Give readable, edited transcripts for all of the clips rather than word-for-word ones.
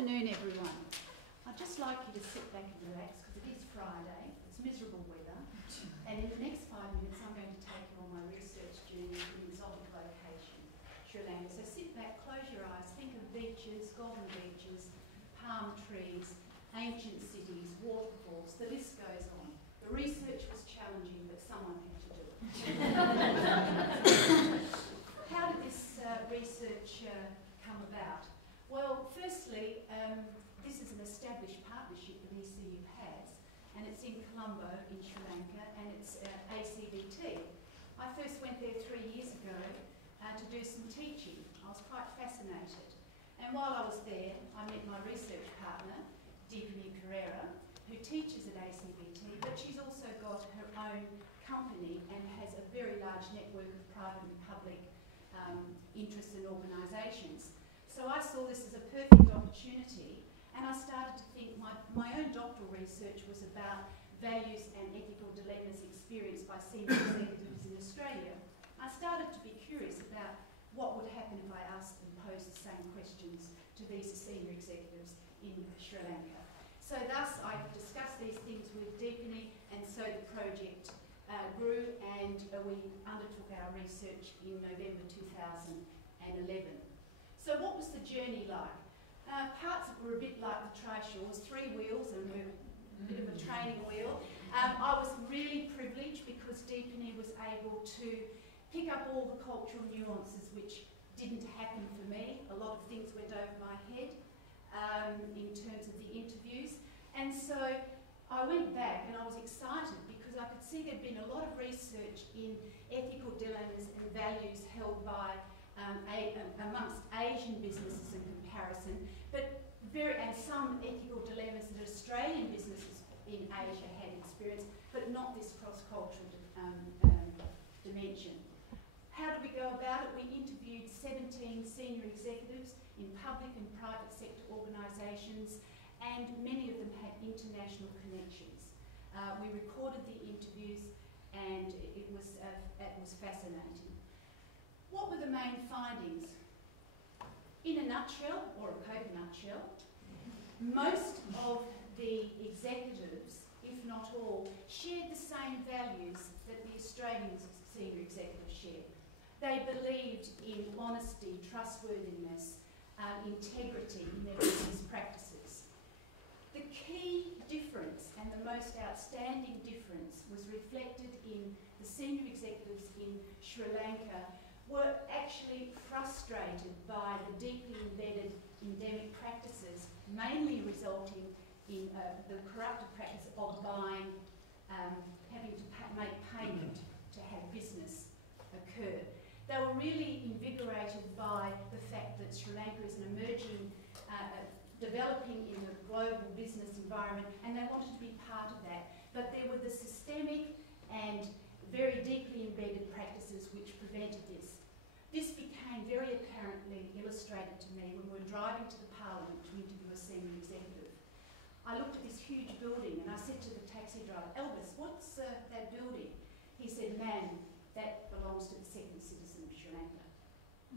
afternoon, everyone. I'd just like you to sit back and relax because it is Friday, it's miserable weather, and in the next 5 minutes I'm going to take you on my research journey to an exotic location, Sri Lanka. So sit back, close your eyes, think of beaches, golden beaches, palm trees, ancient cities, waterfalls, the list goes on. The research was challenging, but someone had to do it. How did this research come about? Well, firstly, this is an established partnership that ECU has, and it's in Colombo in Sri Lanka, and it's ACBT. I first went there 3 years ago to do some teaching. I was quite fascinated. And while I was there, I met my research partner, Edith, who teaches at ACBT, but she's also got her own company and has a very large network of private and public interests and organisations. So I saw this as a perfect opportunity, and I started to think my own doctoral research was about values and ethical dilemmas experienced by senior executives in Australia. I started to be curious about what would happen if I asked and posed the same questions to these senior executives in Sri Lanka. So thus I discussed these things with Deepani, and so the project grew, and we undertook our research in November 2011. So what was the journey like? Parts of it were a bit like the trishaws, 3 wheels and a bit of a training wheel. I was really privileged because Deepani was able to pick up all the cultural nuances which didn't happen for me. A lot of things went over my head in terms of the interviews. And so I went back and I was excited because I could see there'd been a lot of research in ethical dilemmas and values held by amongst Asian businesses in comparison, and some ethical dilemmas that Australian businesses in Asia had experienced, but not this cross-cultural dimension. How did we go about it? We interviewed 17 senior executives in public and private sector organisations, and many of them had international connections. We recorded the interviews, and it was fascinating. What were the main findings? In a nutshell, or a code nutshell, most of the executives, if not all, shared the same values that the Australian senior executives shared. They believed in honesty, trustworthiness, integrity in their business practices. The key difference and the most outstanding difference was reflected in the senior executives in Sri Lanka were actually frustrated by the deeply embedded endemic practices, mainly resulting in the corrupted practice of buying, having to make payment to have business occur. They were really invigorated by the fact that Sri Lanka is an emerging, developing in the global business environment, and they wanted to be part of that. But there were the systemic and very deeply embedded practices which prevented this. This became very apparently illustrated to me when we were driving to the Parliament to interview a senior executive. I looked at this huge building and I said to the taxi driver, "Elvis, what's that building?" He said, "Ma'am, that belongs to the second citizen of Sri Lanka."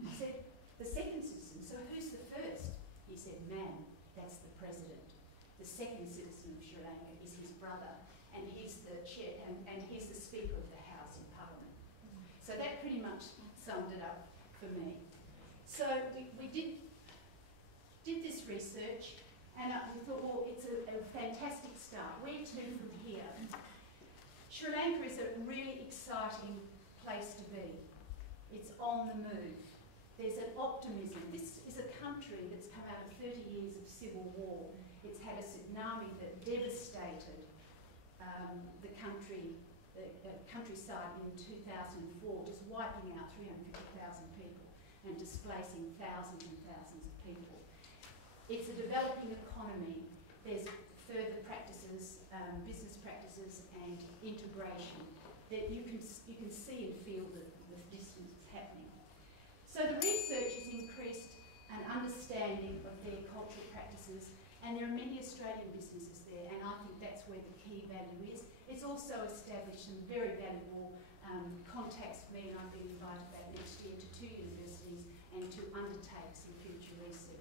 I said, "The second citizen? So who's the first?" He said, "Ma'am, that's the president. The second citizen of Sri Lanka is his brother, and he's the chair, and he's the Speaker of the House in Parliament." So that pretty much summed it up for me. So we did this research, and we thought, well, it's a fantastic start. Where to from here? Sri Lanka is a really exciting place to be. It's on the move. There's an optimism. This is a country that's come out of 30 years of civil war. It's had a tsunami that devastated the countryside in 2004, just wiping out 350,000 people and displacing thousands and thousands of people. It's a developing economy. There's further practices, business practices and integration that you can see and feel the distance happening. So the research has increased an understanding of their cultural practices, and there are many Australian businesses there, and I think that's where the key value is. It's also established some very valuable contacts for me, and I've been invited back next year to 2 universities and to undertake some future research.